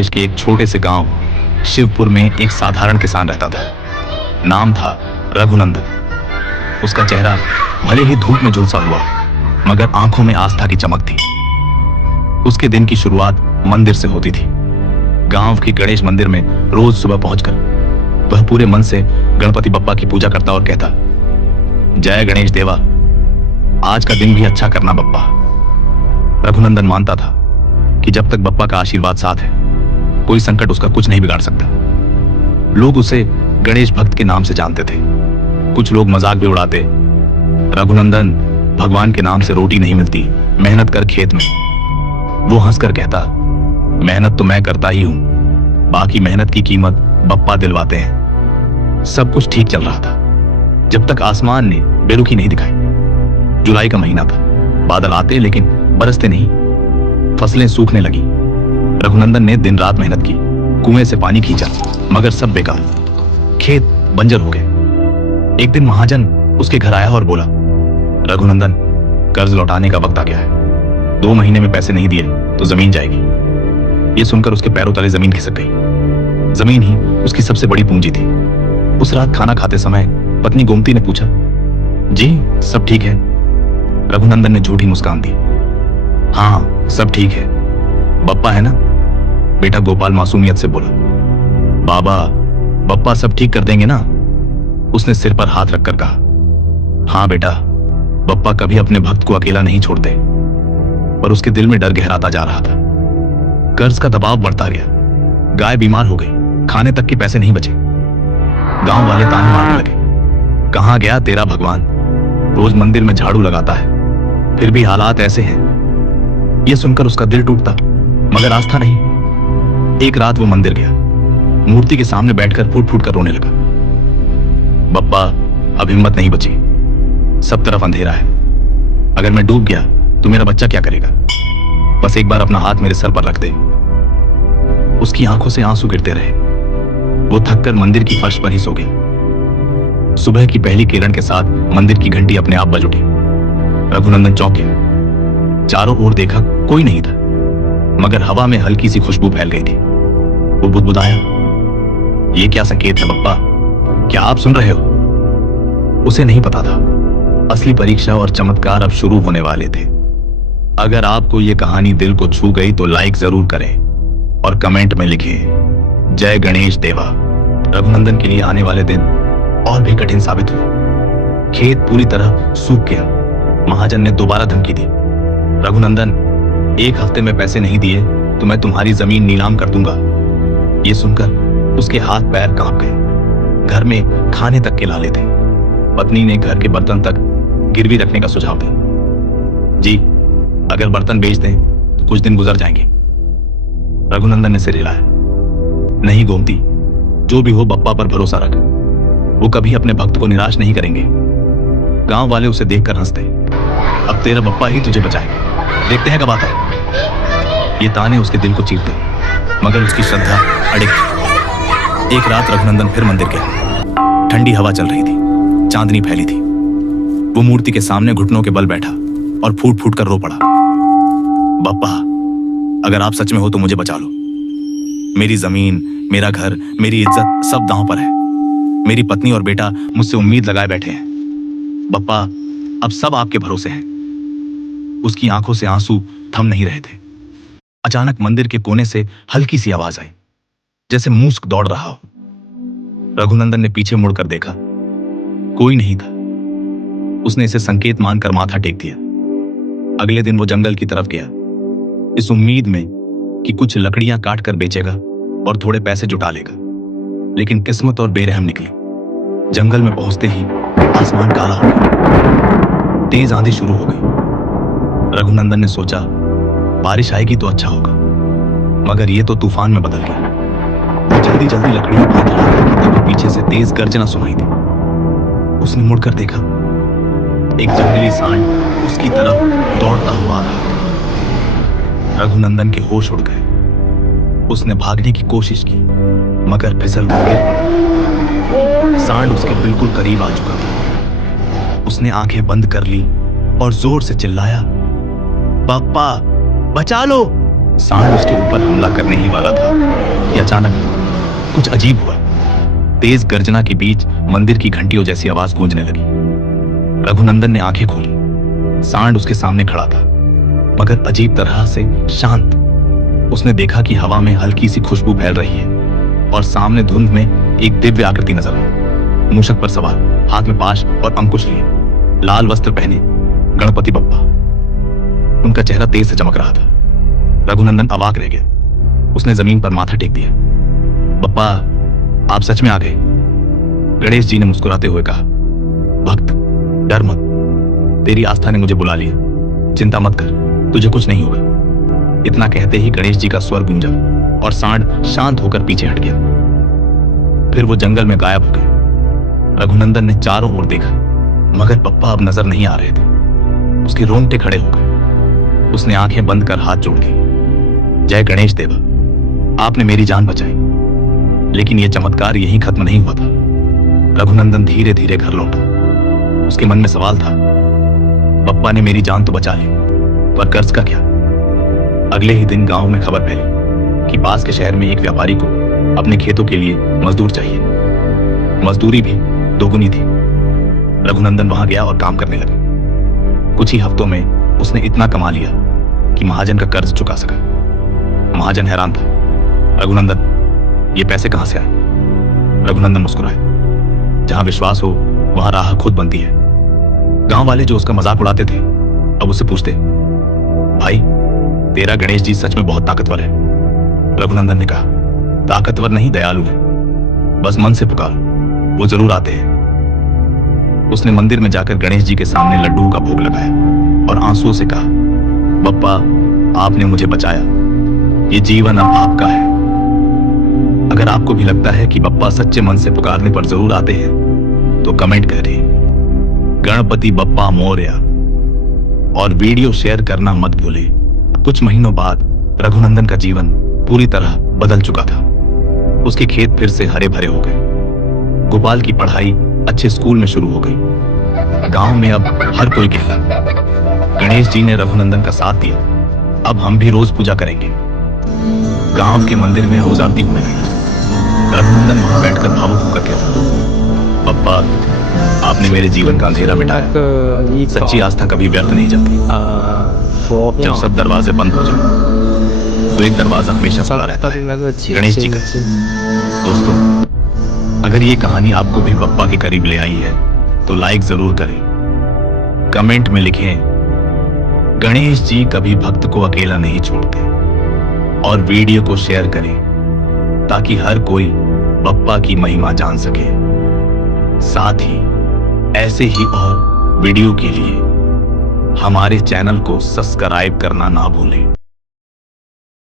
प्रदेश के एक छोटे से गांव शिवपुर में एक साधारण किसान रहता था। नाम था रघुनंदन। उसका चेहरा भले ही धूप में झुलसा हुआ, मगर आंखों में आस्था की चमक थी। उसके दिन की शुरुआत मंदिर से होती थी। गांव के गणेश मंदिर में रोज सुबह पहुंचकर वह पूरे मन से गणपति बप्पा की पूजा करता और कहता, जय गणेश देवा, आज का दिन भी अच्छा करना बप्पा। रघुनंदन मानता था कि जब तक बप्पा का आशीर्वाद साथ है, कोई संकट उसका कुछ नहीं बिगाड़ सकता। लोग उसे गणेश भक्त के नाम से जानते थे। कुछ लोग मजाक भी उड़ाते, रघुनंदन, भगवान के नाम से रोटी नहीं मिलती, मेहनत कर खेत में। वो हंसकर कहता, मेहनत तो मैं करता ही हूं, बाकी मेहनत की कीमत बप्पा दिलवाते हैं। सब कुछ ठीक चल रहा था जब तक आसमान ने बेरुखी नहीं दिखाई। जुलाई का महीना था। बादल आते लेकिन बरसते नहीं। फसलें सूखने लगी। रघुनंदन ने दिन रात मेहनत की, कुएं से पानी खींचा, मगर सब बेकार। खेत बंजर हो गए। एक दिन महाजन उसके घर आया और बोला, रघुनंदन, कर्ज लौटाने का वक्त आ गया है। 2 महीने में पैसे नहीं दिए तो जमीन जाएगी। ये सुनकर उसके पैरों तले जमीन खिसक गई। जमीन ही उसकी सबसे बड़ी पूंजी थी। उस रात खाना खाते समय पत्नी गोमती ने पूछा, जी सब ठीक है? रघुनंदन ने झूठी मुस्कान दी। हाँ सब ठीक है, बप्पा है ना? बेटा गोपाल मासूमियत से बोला। बाबा, बप्पा सब ठीक कर देंगे ना? उसने सिर पर हाथ रखकर कहा। हाँ बेटा, बप्पा कभी अपने भक्त को अकेला नहीं छोड़ते। पर उसके दिल में डर गहराता जा रहा था। कर्ज का दबाव बढ़ता गया। गाय बीमार हो गई, खाने तक के पैसे नहीं बचे। गांव वाले ताने मारने लगे, कहां गया तेरा भगवान? रोज मंदिर में झाड़ू लगाता है, फिर भी हालात ऐसे हैं। यह सुनकर उसका दिल टूटता, मगर आस्था नहीं। एक रात वो मंदिर गया, मूर्ति के सामने बैठकर फूट फूट कर रोने लगा। बप्पा, अब हिम्मत नहीं बची, सब तरफ अंधेरा है। अगर मैं डूब गया तो मेरा बच्चा क्या करेगा? बस एक बार अपना हाथ मेरे सर पर रख दे। उसकी आंखों से आंसू गिरते रहे। वो थककर मंदिर की फर्श पर ही सो गई। सुबह की पहली किरण के साथ मंदिर की घंटी अपने आप बज उठी। रघुनंदन चौंक गया। चारों ओर देखा, कोई नहीं था, मगर हवा में हल्की सी खुशबू फैल गई थी। वो बुदबुदाया, ये क्या संकेत है बप्पा? क्या आप सुन रहे हो? उसे नहीं पता था, असली परीक्षा और चमत्कार अब शुरू होने वाले थे। अगर आपको ये कहानी दिल को छू गई तो लाइक जरूर करें और कमेंट में लिखें, जय गणेश देवा। रघुनंदन के लिए आने वाले दिन और भी कठिन साबित हुए। खेत पूरी तरह सूख गया। महाजन ने दोबारा धमकी दी, रघुनंदन, 1 हफ्ते में पैसे नहीं दिए तो मैं तुम्हारी जमीन नीलाम कर दूंगा। ये सुनकर उसके हाथ पैर कांप गए। घर में खाने तक के लाले थे। पत्नी ने घर के बर्तन तक गिरवी रखने का सुझाव दिया। जी, अगर बर्तन बेच दें तो कुछ दिन गुजर जाएंगे। रघुनंदन ने सिर हिलाया। नहीं गोमती, जो भी हो बप्पा पर भरोसा रख, वो कभी अपने भक्त को निराश नहीं करेंगे। गांव वाले उसे देखकर हंसते, अब तेरा बप्पा ही तुझे बचाएगा, देखते हैं कब आता है। ये ताने उसके दिल को चीरते, मगर उसकी श्रद्धा अड़िग थी। एक रात रघुनंदन फिर मंदिर गया। ठंडी हवा चल रही थी, चांदनी फैली थी। वो मूर्ति के सामने घुटनों के बल बैठा और फूट फूट कर रो पड़ा। बप्पा, अगर आप सच में हो तो मुझे बचा लो। मेरी जमीन, मेरा घर, मेरी इज्जत सब दांव पर है। मेरी पत्नी और बेटा मुझसे उम्मीद लगाए बैठे हैं। बप्पा, अब सब आपके भरोसे हैं। उसकी आंखों से आंसू थम नहीं रहे थे। अचानक मंदिर के कोने से हल्की सी आवाज आई, जैसे मूस दौड़ रहा हो। रघुनंदन ने पीछे मुड़कर देखा, कोई नहीं था। उसने इसे संकेत मानकर माथा टेक दिया। अगले दिन वो जंगल की तरफ गया, इस उम्मीद में कि कुछ लकड़ियां काट कर बेचेगा और थोड़े पैसे जुटा लेगा। लेकिन किस्मत और बेरहम निकली। जंगल में पहुंचते ही आसमान काला हो गया। तेज आंधी शुरू हो गई। रघुनंदन ने सोचा, बारिश आएगी तो अच्छा होगा, मगर ये तो तूफान में बदल गया। वो जल्दी जल्दी लकड़ियां बांध रहा था कि तभी पीछे से तेज गर्जना सुनाई दी। उसने मुड़कर देखा, एक जंगली सांड उसकी तरफ दौड़ता हुआ आ रहा। रघुनंदन के होश उड़ गए। उसने भागने की कोशिश की, मगर फिसल कर गिर पड़ा। सांड उसके बिल्कुल करीब आ चुका था। उसने आंखें बंद कर ली और जोर से चिल्लाया, पप्पा बचा लो। सांड उसके ऊपर हमला करने ही वाला था अचानक कुछ अजीब हुआ। तेज गर्जना के बीच मंदिर की घंटियों जैसी आवाज गूंजने लगी। रघुनंदन ने आंखें खोली। सांड उसके सामने खड़ा था, मगर अजीब तरह से शांत। उसने देखा कि हवा में हल्की सी खुशबू फैल रही है और सामने धुंध में एक दिव्य आकृति नजर आई। मूषक पर सवार, हाथ में पाश और अंकुश लिए, लाल वस्त्र पहने, गणपति बप्पा। उनका चेहरा तेज से चमक रहा था। रघुनंदन अवाक रह गया। उसने जमीन पर माथा टेक दिया। बप्पा, आप सच में आ गए। गणेश जी ने मुस्कुराते हुए कहा। भक्त, डर मत, तेरी आस्था ने मुझे बुला लिया। चिंता मत कर, तुझे कुछ नहीं होगा। इतना कहते ही गणेश जी का स्वर गूंजा और सांड शांत होकर पीछे हट गया। फिर वो जंगल में गायब हो गए। रघुनंदन ने चारों ओर देखा, मगर बप्पा अब नजर नहीं आ रहे थे। उसके रोंगटे खड़े हो गए। उसने आंखें बंद कर हाथ जोड़ ली। जय गणेश देवा, आपने मेरी जान बचाई। लेकिन यह चमत्कार यहीं खत्म नहीं हुआ था। रघुनंदन धीरे धीरे घर लौटा। उसके मन में सवाल था, बप्पा ने मेरी जान तो बचा ली, पर कर्ज का क्या? अगले ही दिन गांव में खबर फैली कि पास के शहर में एक व्यापारी को अपने खेतों के लिए मजदूर चाहिए। मजदूरी भी दोगुनी थी। रघुनंदन वहां गया और काम करने लगा। कुछ ही हफ्तों में उसने इतना कमा लिया कि महाजन का कर्ज चुका सका। महाजन हैरान था। रघुनंदन, ये पैसे कहां से आए? रघुनंदन मुस्कुराए। जहां विश्वास हो वहां राह खुद बनती है। गांव वाले जो उसका मजाक उड़ाते थे अब उससे पूछते, भाई, तेरा गणेश जी सच में बहुत ताकतवर है। रघुनंदन ने कहा, ताकतवर नहीं, दयालु है। बस मन से पुकार, वो जरूर आते हैं। उसने मंदिर में जाकर गणेश जी के सामने लड्डू का भोग लगाया और आंसुओं से कहा, बप्पा, आपने मुझे बचाया। ये जीवन अब आपका है। अगर आपको भी लगता है कि बप्पा सच्चे मन से पुकारने पर जरूर आते हैं तो कमेंट करें, गणपति बप्पा मोरया, और वीडियो शेयर करना मत भूलें। कुछ महीनों बाद रघुनंदन का जीवन पूरी तरह बदल चुका था। उसके खेत फिर से हरे भरे हो गए। गोपाल की पढ़ाई अच्छे स्कूल में शुरू हो गई। गांव में अब हर कोई कहता, गणेश जी ने रघुनंदन का साथ दिया, अब हम भी रोज पूजा करेंगे। गांव के मंदिर में रोज आरती होने लगी। रघुनंदन वहां बैठकर भावुक होकर कहता, पप्पा, आपने मेरे जीवन का अंधेरा मिटाया। सच्ची आस्था कभी व्यर्थ नहीं जाती। जब सब दरवाजे बंद हो जाए तो एक दरवाजा हमेशा खुला रहता है, गणेश जी का। दोस्तों, अगर ये कहानी आपको भी बप्पा के करीब ले आई है तो लाइक जरूर करें। कमेंट में लिखें, गणेश जी कभी भक्त को अकेला नहीं छोड़ते, और वीडियो को शेयर करें ताकि हर कोई बप्पा की महिमा जान सके। साथ ही ऐसे ही और वीडियो के लिए हमारे चैनल को सब्सक्राइब करना ना भूलें।